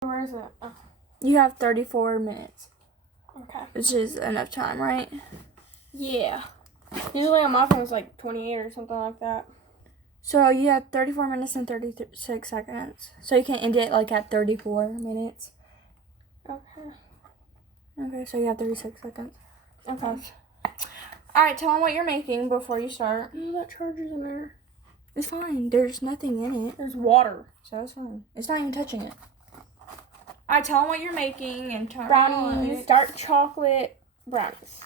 Where is it? Oh. You have 34 minutes. Okay. Which is enough time, right? Yeah. Usually on my phone it's like 28 or something like that. So you have 34 minutes and 36 seconds. So you can end it like at 34 minutes. Okay. Okay, so you have 36 seconds. Okay. Alright, tell them what you're making before you start. Oh, that charger's in there. It's fine. There's nothing in it. There's water. So it's fine. It's not even touching it. Alright, tell them what you're making and turn Brownies. Dark chocolate brownies.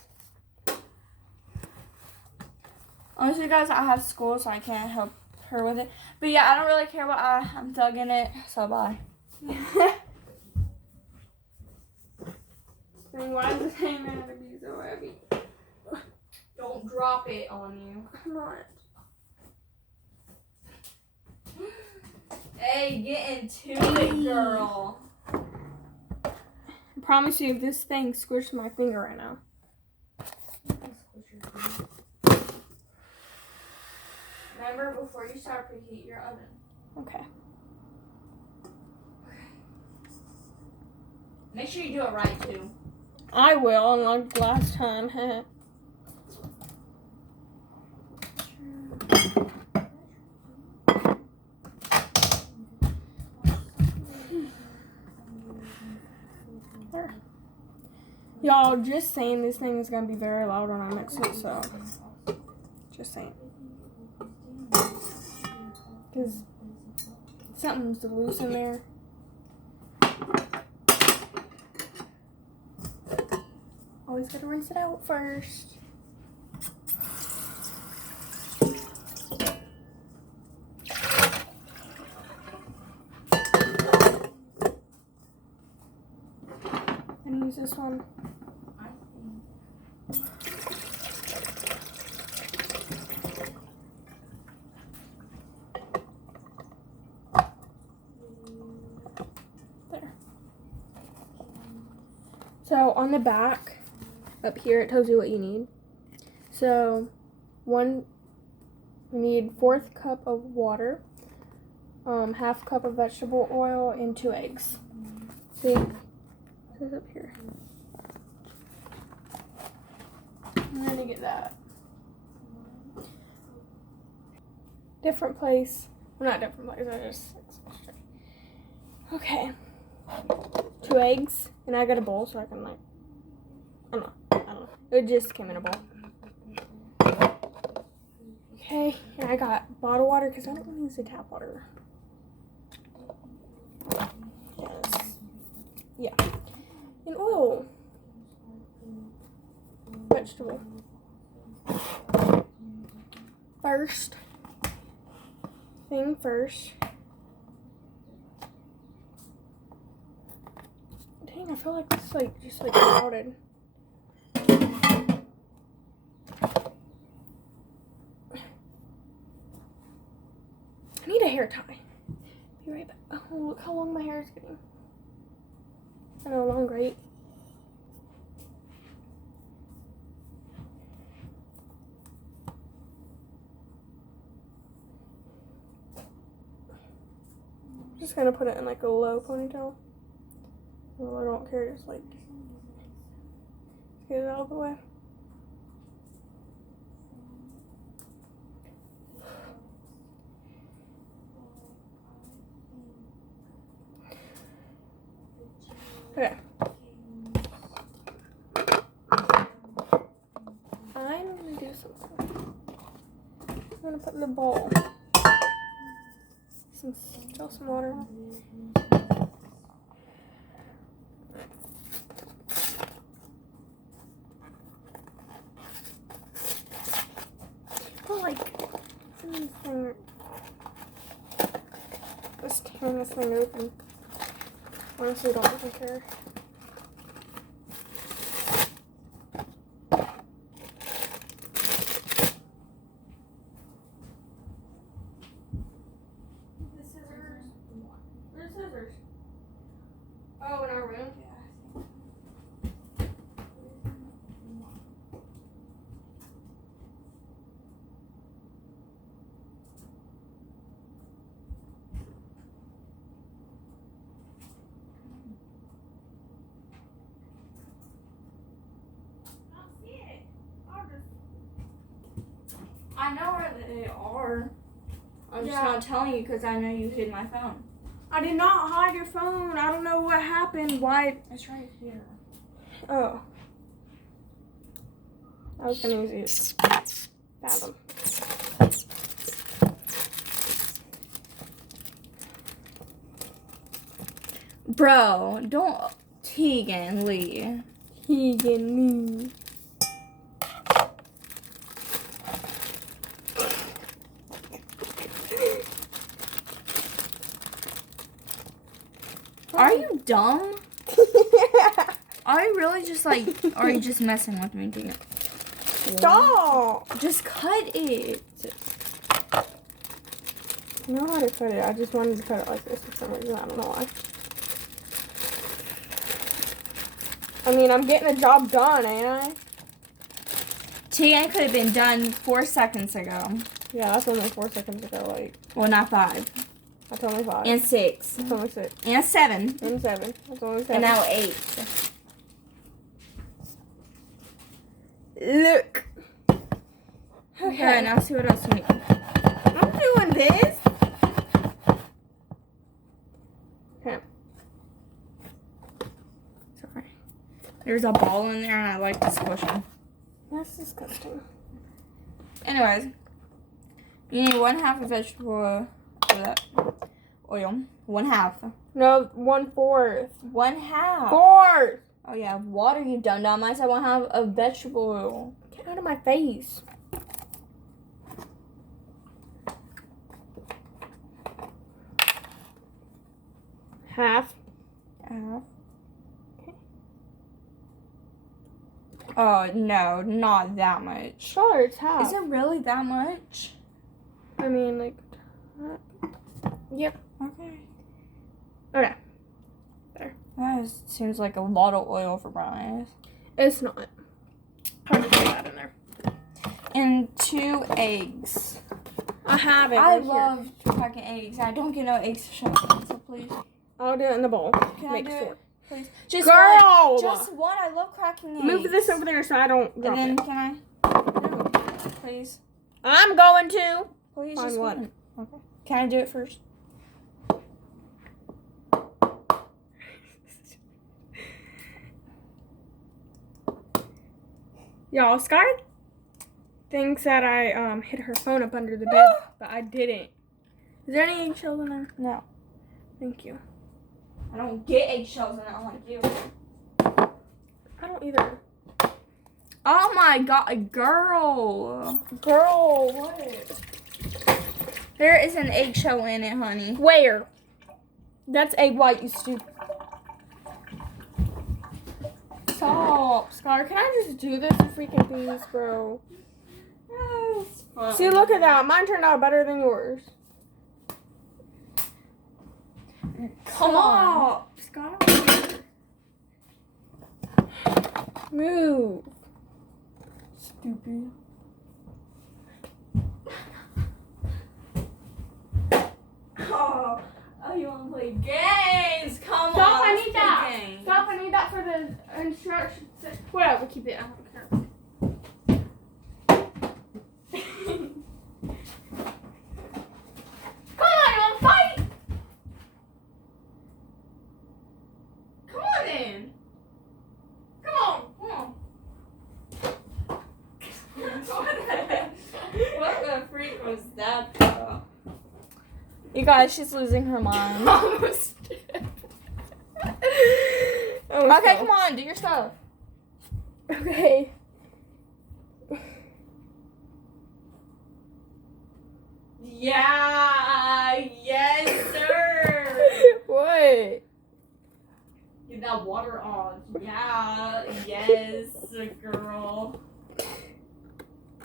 Honestly, guys, I have school, so I can't help her with it. But yeah, I don't really care what I'm thugging it, so bye. Why does the same have to be so heavy? Don't drop it on you. I'm not. Hey, get into it, girl. I promise you, this thing squished my finger right now. Remember, before you start, preheat your oven. Okay. Make sure you do it right, too. I will, unlike last time. There. Y'all, just saying this thing is going to be very loud when I mix it, so just saying. Because something's loose in there. Always got to rinse it out first. And use this one. There. So on the back, up here, it tells you what you need. So, we need 1/4 cup of water, 1/2 cup of vegetable oil, and 2 eggs. See, it says up here. I'm gonna get that. Different place. Well, not different place. I just. Okay. 2 eggs, and I got a bowl so I can like. I don't know. It just came in a bowl. Okay, and I got bottled water because I don't want to use the tap water. Yes. Yeah. And oil. Vegetable. First. Thing first. Dang, I feel like this is like just like crowded. I need a hair tie. Be right back. Oh, look how long my hair is getting. I know, long, right? I'm just gonna put it in like a low ponytail. Well, I don't care, just like get it out of the way. Okay. I'm gonna do something. I'm gonna put in the bowl some water. Oh, like this thing. Let's tearing this thing open. Honestly, don't even care. The scissors. Where's the scissors? Oh, in our room? They are. I'm just Yeah. not telling you because I know you hid my phone. I did not hide your phone. I don't know what happened. Why? It's right here. Oh. I was gonna use Fathom. Bro, don't. Tegan Lee. Tegan Lee. Are you dumb? Are you really just like, or are you just messing with me, Tegan? Stop! Just cut it. I know how to cut it. I just wanted to cut it like this for some reason. I don't know why. I mean, I'm getting the job done, ain't I? Tegan could have been done 4 seconds ago. Yeah, that's only 4 seconds ago. Like, Well, not 5. that's only 5. And 6. That's only 6. And 7. And 7. That's only 7. And now 8. Look. Okay, now see what else you need. I'm doing this. Okay. Sorry. There's a ball in there and I like to squish them. That's disgusting. Anyways, you need 1/2 of vegetable oil. 1/2. No, 1/4. 1/2. 4. Oh yeah, water, you dum-dum. I said 1/2 of vegetable oil. Get out of my face. Half. Okay. Oh no, not that much. Sure, it's half. Is it really that much? I mean, like. Yep. Okay. Okay. Seems like a lot of oil for brownies. It's not. Hard to put that in there. And 2 eggs. I have it. I right love cracking eggs. I don't get no eggs to shut up, so please. Here. I'll do it in the bowl. Can Make I do sure. it? Please. Just Girl! one. Just one. I love cracking eggs. Move this over there so I don't And drop then it. can I? Please. I'm going to. Please. Fine, Just what? one. Okay. Can I do it first? Y'all, Sky thinks that I hid her phone up under the bed, but I didn't. Is there any eggshells in there? No. Thank you. I don't get eggshells in it like you. I don't either. Oh my god, girl. Girl, what? There is an eggshell in it, honey. Where? That's egg white, you stupid. Stop, Scar. Can I just do this in freaking peace, bro? See, look at that. Mine turned out better than yours. Come on. Scar. Move. Stupid. Oh, you want to play games? Come Stop, on. I let's need play that. games. Stop, I need that for the instructions. Whatever, keep it. I don't care. Come on, you want to fight? Come on in. Come on. What the freak was that, though? You guys, she's losing her mind. Almost. Okay, come on, do your stuff. Okay. Yeah, yes, sir. What? Get that water on. Yeah, yes, girl.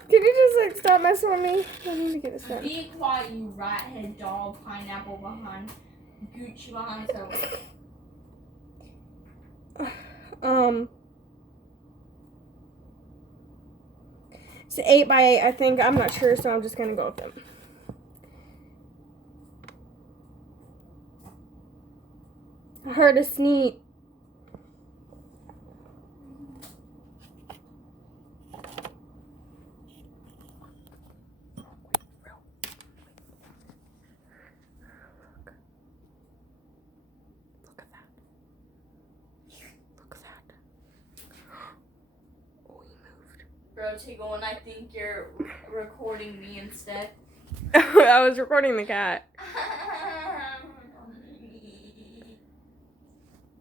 Can you just like stop messing with me? I need to get this done. Be quiet, you rat-head doll, pineapple behind, Gucci behind, so. It's an 8x8, I think. I'm not sure, so I'm just gonna go with them. I heard a sneeze. Bro, Tiggle, and I think you're recording me instead. I was recording the cat.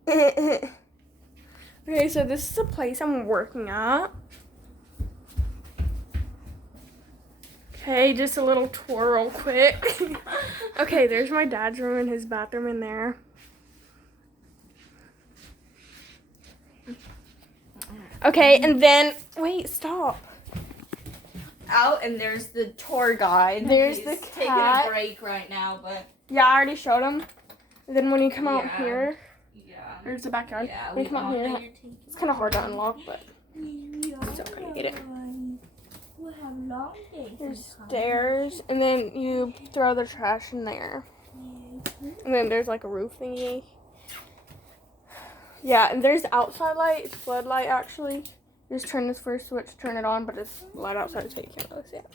Okay, so this is the place I'm working at. Okay, just a little tour real quick. Okay, there's my dad's room and his bathroom in there. Okay, and then, wait, stop. Out, and there's the tour guide. There's He's the taking cat. a break right now, but Yeah, I already showed him. And then when you come out here, yeah, there's the backyard. yeah, When you come out here, it's kind of hard to unlock, but it's okay. Get it. We'll have long days. There's stairs, and then you throw the trash in there. And then there's like a roof thingy. Yeah, and there's outside light. It's floodlight actually. Just turn this first switch, turn it on, but it's light outside so you can't really see it.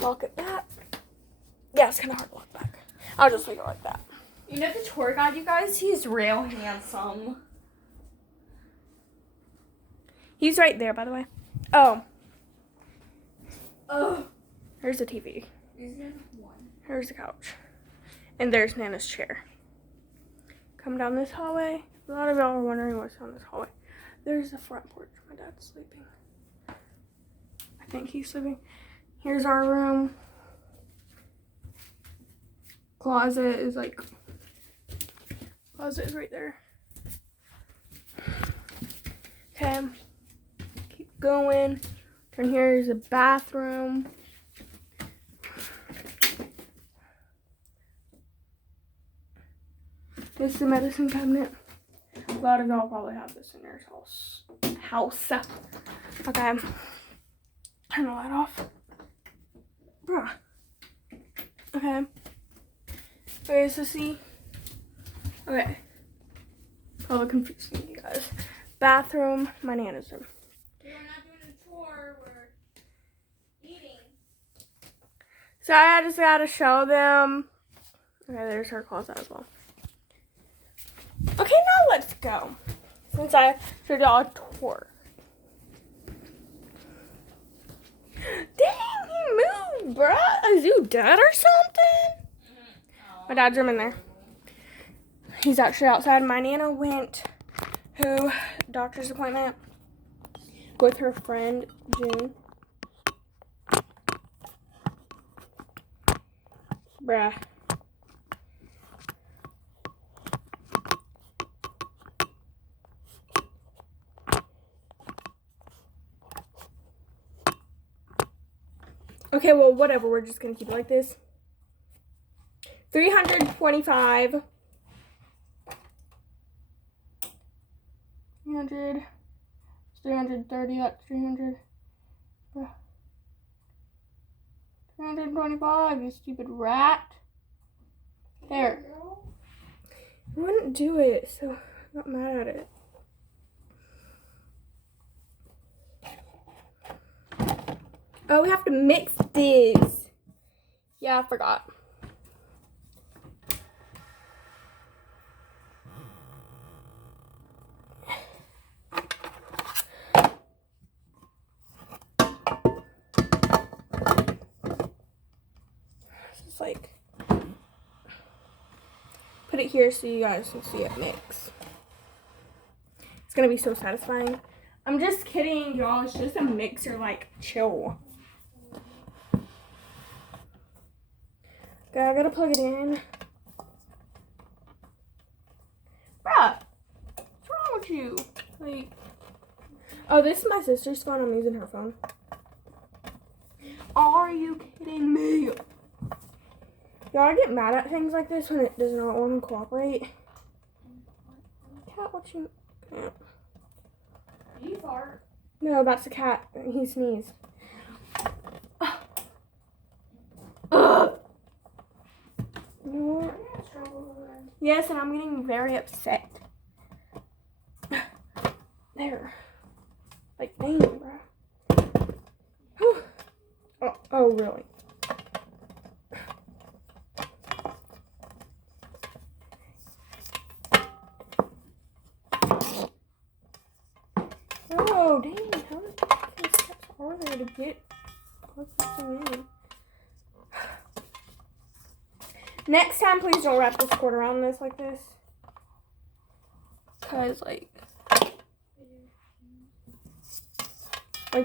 Lock it back. Yeah, it's kind of hard to lock back. I'll just leave it like that. You know the tour guide, you guys? He's real handsome. He's right there, by the way. Oh. Oh. Here's the TV. Is there one? Here's the couch. And there's Nana's chair. Come down this hallway. A lot of y'all are wondering what's down this hallway. There's the front porch. My dad's sleeping. I think he's sleeping. Here's our room. Closet is right there. Okay. Keep going. Turn here is a bathroom. This is the medicine cabinet. A lot of y'all probably have this in your house. Okay. Turn the light off. Bruh. Okay. Wait, so see? Okay. Probably confusing you guys. Bathroom, my Nana's room. We're not doing a tour, we're eating. So I just gotta show them. Okay, there's her closet as well. Okay, now let's go. Since I showed y'all a tour. Dang, he moved, bruh. Is you dead or something? My dad's room in there. He's actually outside. My Nana went doctor's appointment with her friend June. Bruh. Okay, well, whatever. We're just gonna keep it like this. 325. 300. 330. That's 300. 325. You stupid rat. There. I wouldn't do it, so I'm not mad at it. Oh, we have to mix this. Yeah, I forgot. Just like put it here so you guys can see it mix. It's gonna be so satisfying. I'm just kidding, y'all. It's just a mixer, like, chill. Okay, I gotta plug it in. Bruh, what's wrong with you? Like, oh, this is my sister's phone. I'm using her phone. Are you kidding me? Y'all, I get mad at things like this when it does not want to cooperate. Cat, what you... Yeah. You fart. No, that's a cat. He sneezed. Yes, and I'm getting very upset. There. Like, dang, bro. Oh, really? Oh, dang. How many steps are to get what's this thing in. Next time, please don't wrap this cord around this like this. Because, like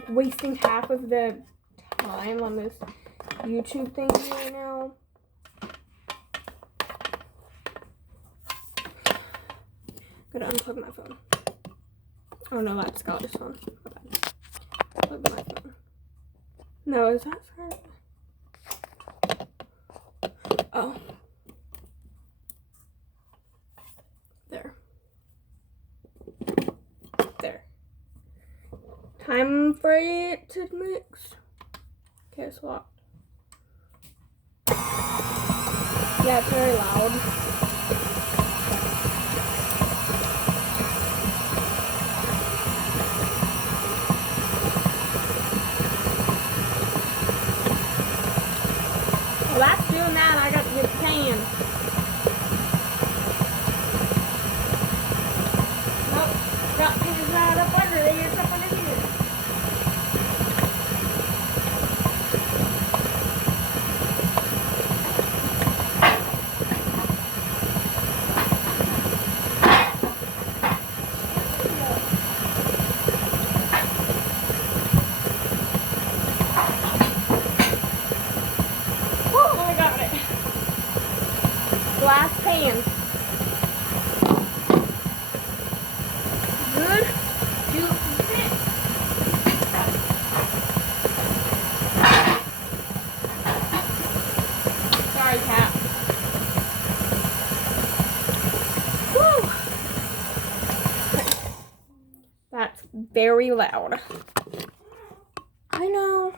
wasting half of the time on this YouTube thing right now. Gotta unplug my phone. Oh no, that's Scott's phone. Unplug my phone. No, is that for? Oh. There. There. Time for it to mix. Okay, it's locked. Yeah, it's very loud. Well, that's doing that. I got to get the pan. Nope. Got pans right up under there. It's up under here. Glass pan. Good to fit. Sorry, cat. Woo! That's very loud. I know.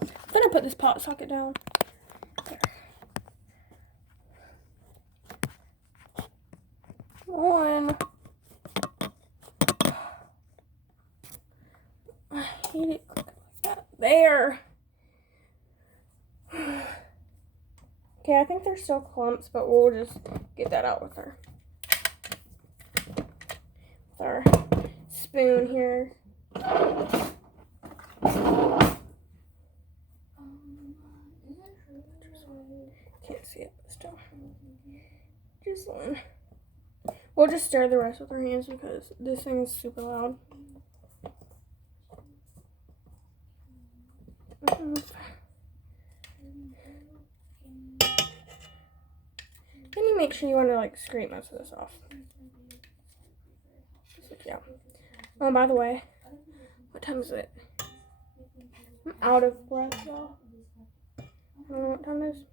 I'm gonna put this pot socket down. There. On. I hate it clicking like that. There. Okay, I think there's still clumps, but we'll just get that out with our spoon here. Can't see it, but still. Just one. We'll just stir the rest with our hands because this thing is super loud. Then you make sure you want to scrape most of this off. Yeah. Oh, by the way, what time is it? I'm out of breath, y'all. I don't know what time it is.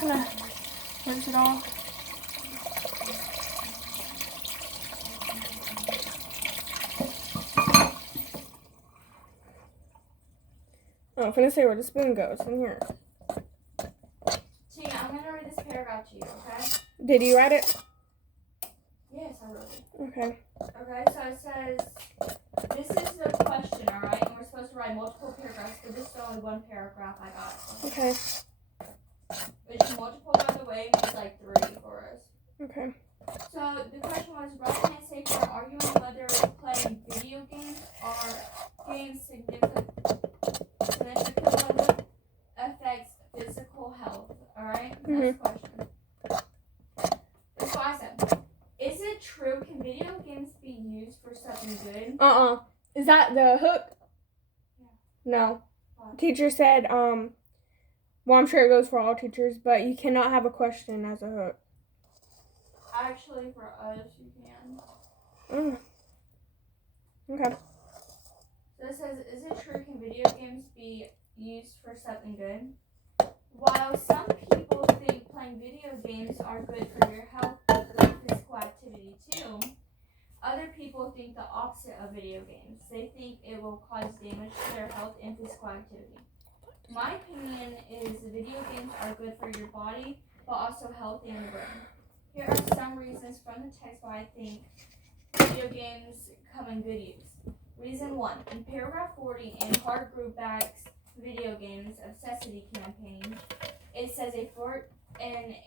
Gonna rinse it off. Oh, I'm gonna say where the spoon goes in here. Tina, I'm gonna read this paragraph to you, okay? Did you write it? Yes, I wrote it. Okay. Okay, so it says, this is the question, alright? And we're supposed to write multiple paragraphs, but this is only one paragraph I got. Okay. Which multiple, by the way, is 3 for us. Okay. So the question was, Robin and Safer are arguing whether playing video games or games significantly affects physical health. Alright? Next question. That's what I said. Is it true? Can video games be used for something good? Is that the hook? Yeah. No. What? Teacher said, well, I'm sure it goes for all teachers, but you cannot have a question as a hook. Actually, for us, you can. Okay. So it says, is it true? Can video games be used for something good? While some people think playing video games are good for your health and physical activity too, other people think the opposite of video games. They think it will cause damage to their health and physical activity. My opinion is video games are good for your body, but also healthy in the brain. Here are some reasons from the text why I think video games come in good use. Reason 1, 1. In paragraph 40 in Hard Group Back's Video Games Obsessity campaign, it says an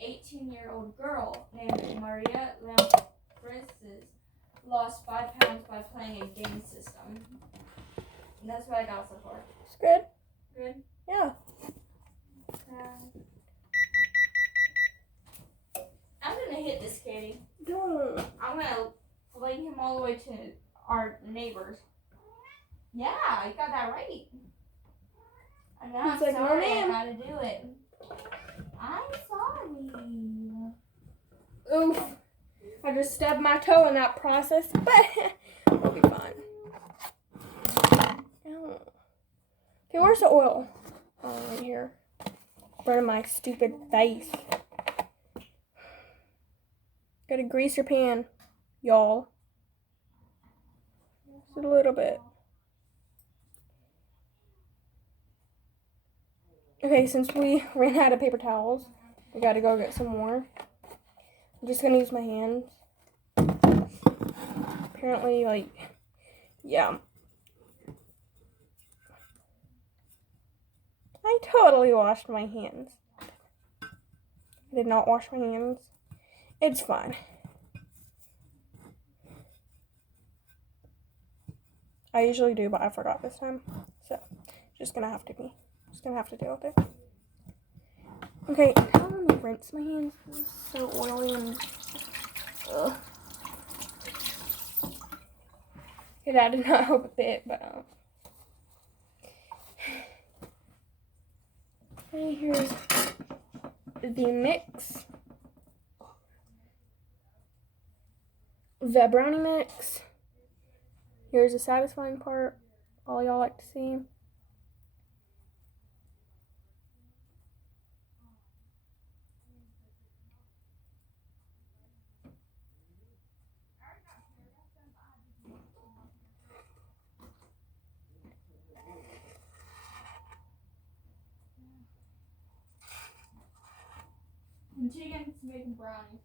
18-year-old girl named Maria Lampresis lost 5 pounds by playing a game system. And that's what I got so far. It's good. Good? Yeah. I'm gonna hit this kitty. Don't. I'm gonna fling him all the way to our neighbors. Yeah, you got that right. I know. He's I'm like, sorry. "No, ma'am." I gotta do it. I'm sorry. Oof. I just stubbed my toe in that process, but we'll be fine. Ow. Okay, where's the oil? Oh, right here. Burning my stupid face. Gotta grease your pan, y'all. Just a little bit. Okay, since we ran out of paper towels, we gotta go get some more. I'm just gonna use my hands. Apparently, yeah. I totally washed my hands. I did not wash my hands. It's fine. I usually do, but I forgot this time. So, just gonna have to deal with it. Okay, how do I rinse my hands? This is so oily and ugh. Okay, that did not help a bit, but okay, here's the mix. The brownie mix. Here's the satisfying part. All y'all like to see. And Tegan's making brownies.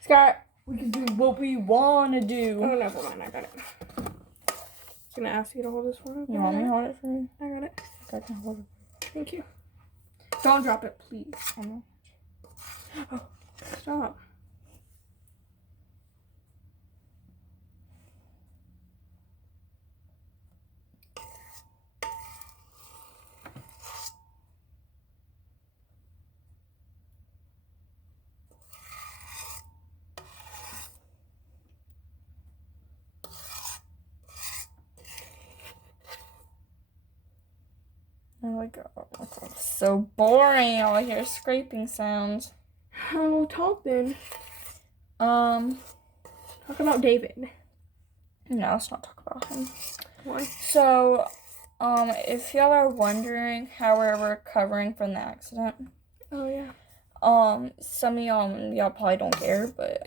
Scott, We can do what we want to do. oh, never mind. I got it. I'm gonna ask you to hold this for me. You want me to hold it for you? I got it. I can hold it. Thank you. Don't drop it, please. I know. Oh, stop. Oh my god, it's so boring. All I hear is scraping sounds. Oh, talk then. Um, Talk about David. no, let's not talk about him. Why? So, if y'all are wondering how we're recovering from the accident, Oh yeah. some of y'all probably don't care, but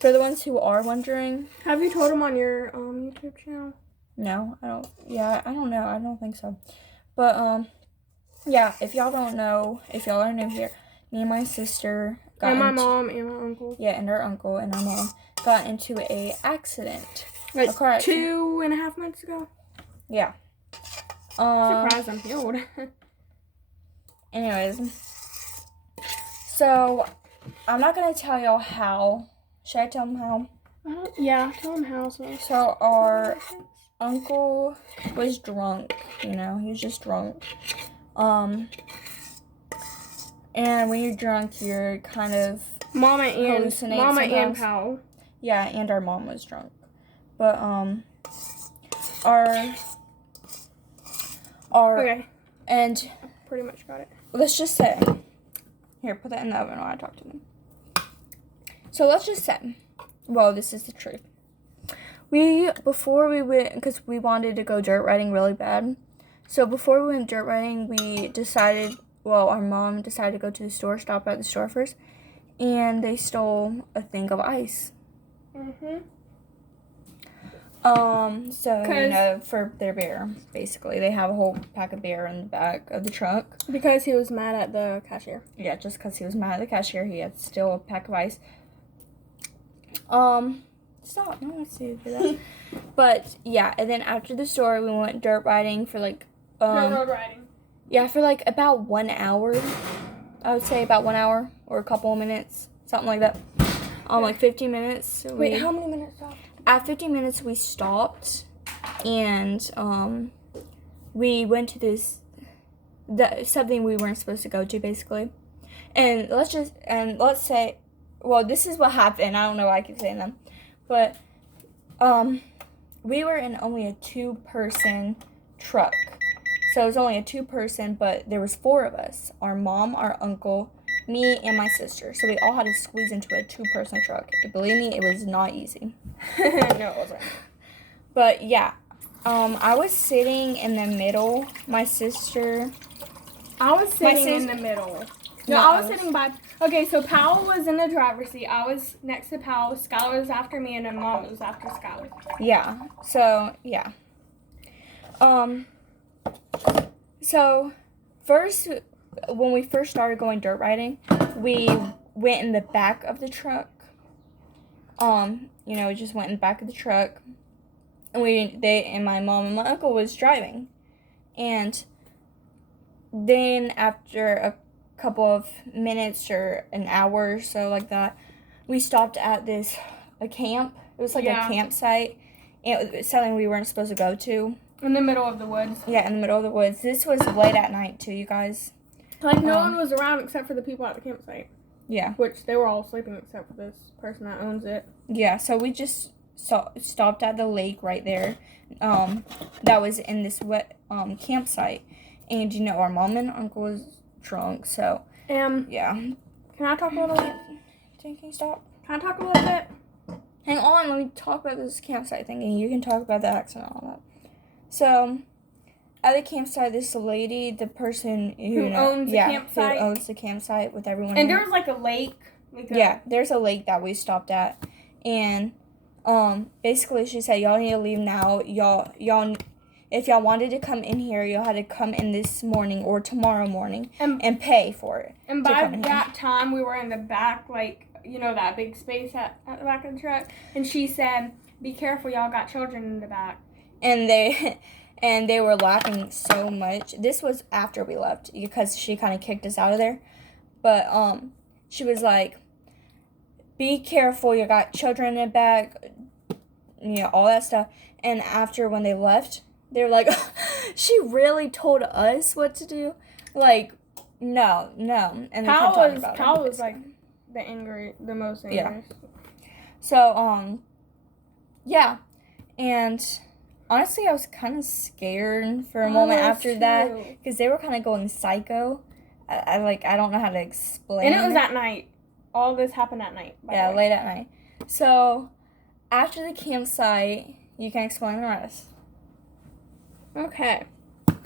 for the ones who are wondering, Have you told him on your YouTube channel? no, I don't. Yeah, I don't know. I don't think so. But yeah. If y'all don't know, if y'all are new here, me and my sister And my mom and my uncle. Yeah, and our uncle and our mom got into a accident. Like A car accident. 2.5 months ago. Yeah. Surprised I'm healed. Anyways, so I'm not gonna tell y'all how. Should I tell them how? Yeah, tell him how. So our uncle was drunk. You know, he was just drunk. And when you're drunk, you're kind of Mama and sometimes. Powell. Yeah, and our mom was drunk. But our Okay. And Pretty much got it. let's just say, here, put that in the oven while I talk to them. So let's just say, well, this is the truth. Before we went, because we wanted to go dirt riding really bad. So before we went dirt riding, our mom decided to go to the store, stop at the store first, and they stole a thing of ice. Mhm. So, you know, for their beer, basically. They have a whole pack of beer in the back of the truck. Because he was mad at the cashier. Yeah, just because he was mad at the cashier, he had still a pack of ice. Stop. No one wants to do that. But, yeah, and then after the store, we went dirt riding for, like, road riding. Yeah, for, like, about 1 hour. I would say about 1 hour or a couple of minutes. Something like that. Like 15 minutes. Wait, how many minutes left? At 15 minutes, we stopped, and we went to something we weren't supposed to go to, basically. And let's say, well, this is what happened. I don't know why I keep saying them, but we were in only a 2-person truck. So it was only a 2-person, but there was 4 of us: our mom, our uncle, me, and my sister. So we all had to squeeze into a 2-person truck. Believe me, it was not easy. No, it wasn't. But yeah, I was sitting in the middle. My sister. I was sitting in the middle. No, I was sitting by. Okay, so Powell was in the driver's seat. I was next to Powell. Skylar was after me, and then Mom was after Skylar. Yeah. So yeah. So first, when we first started going dirt riding, we went in the back of the truck. You know, we just went in the back of the truck, and my mom and my uncle was driving, and then after a couple of minutes or an hour or so like that, we stopped at a camp. It was like a campsite, and it was something we weren't supposed to go to. In the middle of the woods. Yeah, in the middle of the woods. This was late at night too, you guys. Like no one was around except for the people at the campsite. Yeah. Which they were all sleeping except for this person that owns it. Yeah, so we just stopped at the lake right there. That was in this wet campsite, and you know our mom and uncle was drunk, so yeah. Can I talk a little bit? Can you stop? Can I talk a little bit? Hang on, let me talk about this campsite thing, and you can talk about the accident and all that. So, at the campsite, this lady, the person who owns the campsite. Who owns the campsite with everyone. And there was like a lake. There's a lake that we stopped at, and basically she said y'all need to leave now. Y'all, if y'all wanted to come in here, y'all had to come in this morning or tomorrow morning and pay for it. And by that time, we were in the back, like you know that big space at the back of the truck, and she said, "Be careful, y'all got children in the back." And they were laughing so much. This was after we left because she kind of kicked us out of there. But she was like, "Be careful, you got children in the back," you know, all that stuff. And after when they left, they were like, "She really told us what to do." Like, no. And Powell was like the most angry. Yeah. So yeah, and honestly, I was kind of scared for a moment after that because they were kind of going psycho. I don't know how to explain. And it was at night. All this happened at night. Yeah, late at night. So after the campsite, you can explain the rest. Okay.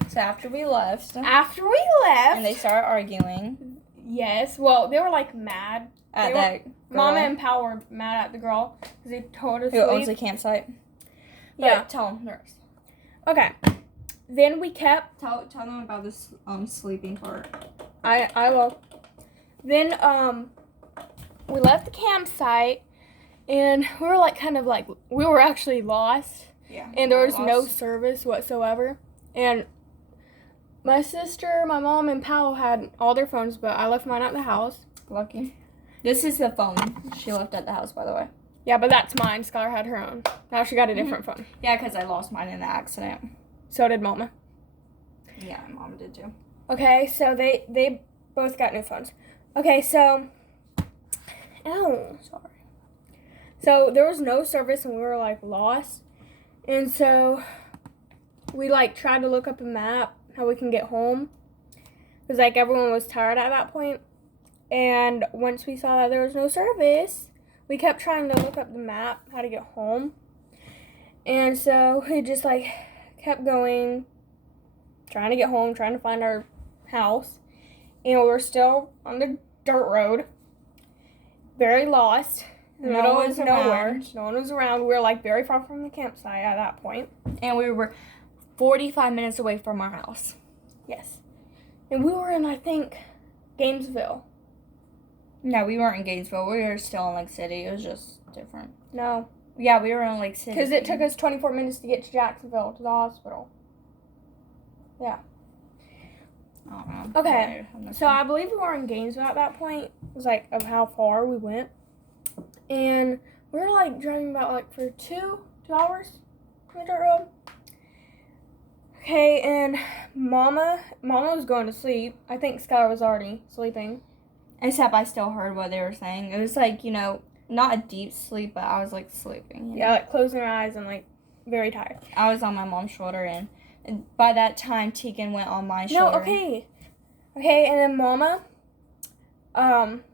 So after we left, and they started arguing. Yes. Well, they were like mad. At that girl. Mama and Pal were mad at the girl because they told us who owns the campsite. Yeah. Tell them the rest. Okay. Then we kept... Tell them about this sleeping part. I will. Then we left the campsite, and we were like kind of like... We were actually lost. Yeah. And there was no service whatsoever. And my sister, my mom, and Pal had all their phones, but I left mine at the house. Lucky. This is the phone she left at the house, by the way. Yeah, but that's mine. Skylar had her own. Now she got a different phone. Yeah, because I lost mine in the accident. So did Mama. Yeah, Mom did too. Okay, so they both got new phones. Okay, so... Oh, sorry. So there was no service and we were like lost. And so we like tried to look up a map, how we can get home. Because like everyone was tired at that point. And once we saw that there was no service, we kept trying to look up the map, how to get home. And so we just like kept going, trying to get home, trying to find our house. And we're still on the dirt road, very lost. in the No middle one of was nowhere. around. No one was around. We were like very far from the campsite at that point. And we were 45 minutes away from our house. Yes. And we were in, I think, Gainesville. No, we weren't in Gainesville. We were still in Lake City. It was just different. No. Yeah, we were in Lake City. Because it took us 24 minutes to get to Jacksonville, to the hospital. Yeah. I don't know. Okay. So I believe we were in Gainesville at that point. It was like of how far we went. And we were like driving about like for two hours on the dirt road. Okay, and Mama was going to sleep. I think Skylar was already sleeping. Except I still heard what they were saying. It was like, not a deep sleep, but I was like sleeping. Yeah, like closing her eyes and like very tired. I was on my mom's shoulder, and by that time, Tegan went on my shoulder. No, okay. Okay, and then Mama,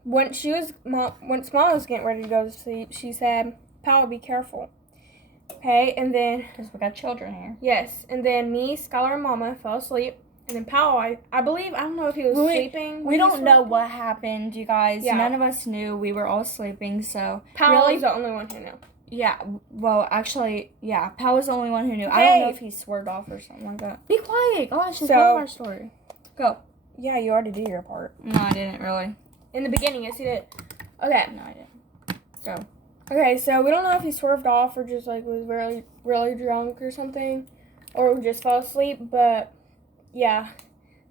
once Mama was getting ready to go to sleep, she said, "Powell, be careful." Okay, and then Because we got children here. yes, and then me, Skylar, and Mama fell asleep, and then Powell, I believe, I don't know if he was sleeping. We don't know what happened, you guys. Yeah. None of us knew. We were all sleeping, so Powell was the only one who knew. yeah. Well, actually, yeah. Pal was the only one who knew. I Hey. don't know if he swerved off or something like that. Be quiet. Gosh, it's part of our story. Go. Yeah, you already did your part. No, I didn't really. In the beginning, yes, you did. Okay. No, I didn't. Go. Okay, so we don't know if he swerved off or just like was really, really drunk or something, or just fell asleep. But yeah,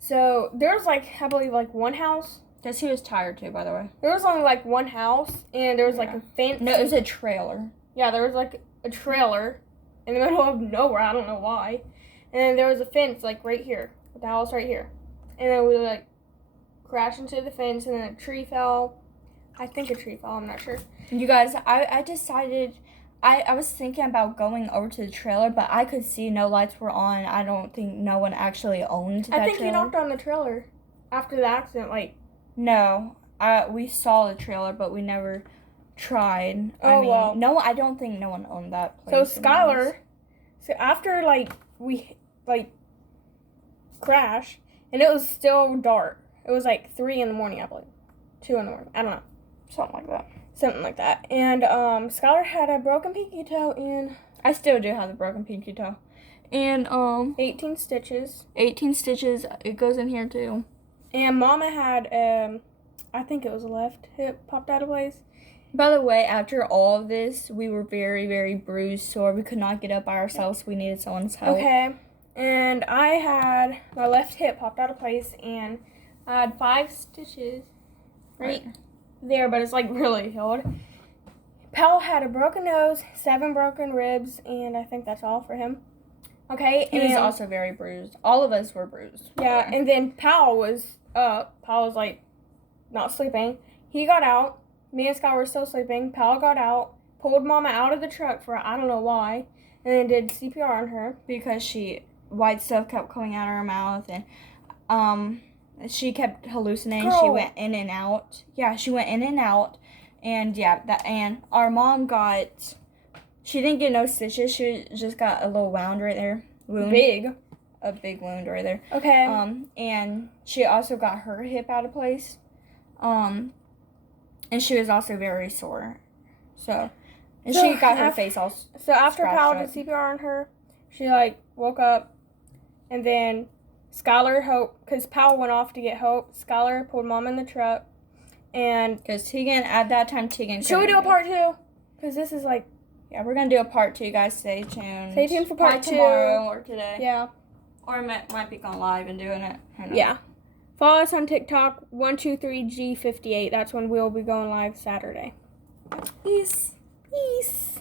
so there was like I believe like one house. Because he was tired too, by the way. There was only like one house, and there was like a fence. No, it was a trailer. Yeah, there was like a trailer in the middle of nowhere. I don't know why. And then there was a fence like right here, with the house right here. And then we like crashed into the fence, and then a tree fell. I think a tree fell. I'm not sure. You guys, I decided, I was thinking about going over to the trailer, but I could see no lights were on. I don't think no one actually owned that I think trailer. he knocked on the trailer after the accident. Like, No, we saw the trailer, but we never tried. Well. No, I don't think no one owned that place. so Skylar, so after like we like crashed, and it was still dark. It was like 3 in the morning, I believe. 2 in the morning. I don't know. Something like that. Something like that. And Skylar had a broken pinky toe and I still do have the broken pinky toe. And 18 stitches. 18 stitches. It goes in here too. And Mama had I think it was a left hip popped out of place. By the way, after all of this, we were very, very bruised, sore. We could not get up by ourselves. We needed someone's help. Okay. And I had my left hip popped out of place, and I had 5 stitches right there, but it's like really healed. Powell had a broken nose, 7 broken ribs, and I think that's all for him. Okay, He was also very bruised. All of us were bruised. yeah, and then Powell was up. Powell was like not sleeping. He got out. Me and Scott were still sleeping. Powell got out, pulled Mama out of the truck for I don't know why, and then did CPR on her. Because white stuff kept coming out of her mouth, and she kept hallucinating. Girl. She went in and out. Yeah, she went in and out, and and our mom she didn't get no stitches. She just got a little wound right there. Big. A big wound right there. Okay. And she also got her hip out of place. And she was also very sore. So she got her face all So after scratched Powell up. did CPR on her, she like woke up, and then Skylar because Powell went off to get Hope. Skylar pulled Mom in the truck, and Because at that time, Tegan should we couldn't do a move. part 2? Because this is like Yeah, we're going to do a part 2, guys. Stay tuned. Stay tuned for part 2. tomorrow or today. Yeah. Or might be going live and doing it. Who knows? Yeah. Follow us on TikTok 123G58. That's when we'll be going live Saturday. Peace. Peace.